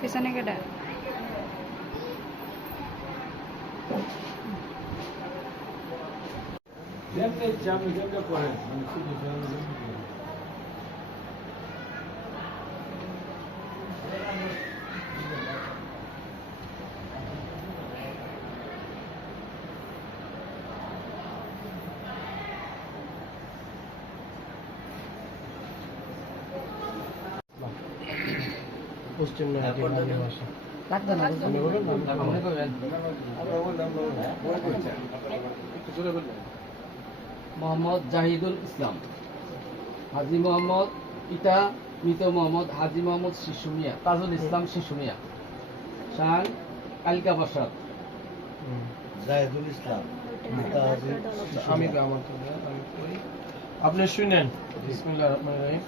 পিছনে কেডা পশ্চিম মোহাম্মদ জাহিদুল ইসলাম, হাজী মোহাম্মদ পিতা মৃত মোহাম্মদ হাজী মোহাম্মদ শিশু মিয়া, তাজুল ইসলাম শিশু মিয়া, শান কালিকা প্রসাদ, জাহিদুল ইসলাম। আমি আপনি শুনেন। বিসমিল্লাহির রহমানির রহিম।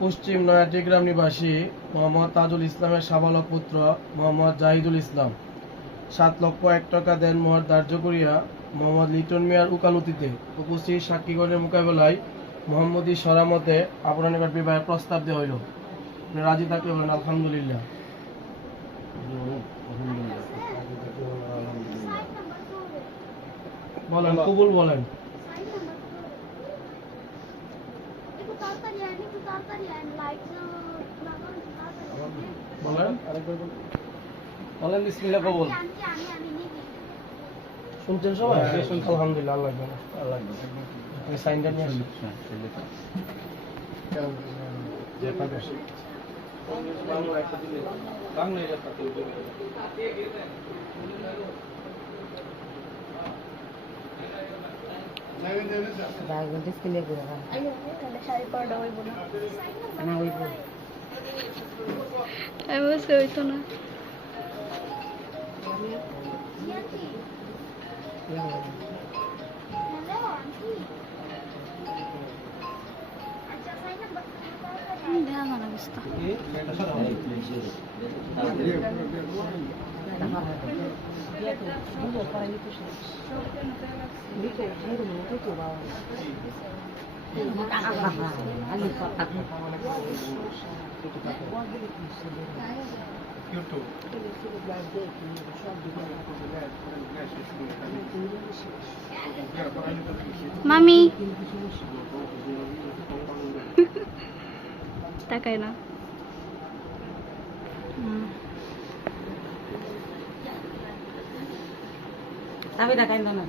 পশ্চিম নয়াটি গ্রাম নিবাসী মোহাম্মদ তাজুল ইসলামের সাবালক পুত্র মোহাম্মদ জাহিদুল ইসলাম 7,01,000 টাকা দেনমোহর ধার্য করিয়া মোহাম্মদ লিটন মিয়ার উকালতিতে উপস্থিত সাক্ষীগণের মোকাবেলায় মোহাম্মদী সরামতে আপনার নিকট বিবাহের প্রস্তাব দেওয়া হইল। আপনি রাজি থাকলে বলেন আলহামদুলিল্লাহ। বলেন কবুল বলেন। বলেন বিসমিল্লাহ কবুল। শুনছেন সবাই? আলহামদুলিল্লাহ। আল্লাহ সাইনটা নিয়ে আসুন। হইতো না অবস্থা মামি তাকাই না Tapi dah kain mana?